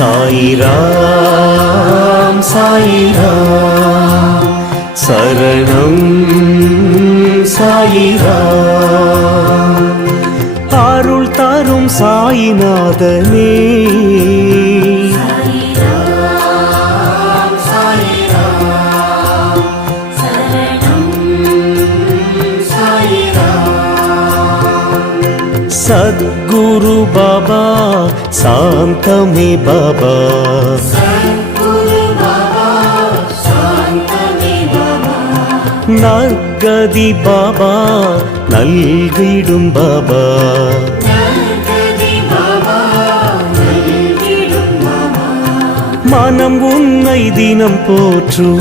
சாயிராம் சாயிராம் சரணம் சாயிராம் அருள் தரும் சாயிநாதனே सद्गुरु बाबा शांतमे बाबा नर्गदि बाबा नल्गिडुम बाबा मनम उन्नै दिनम पोற்றுमे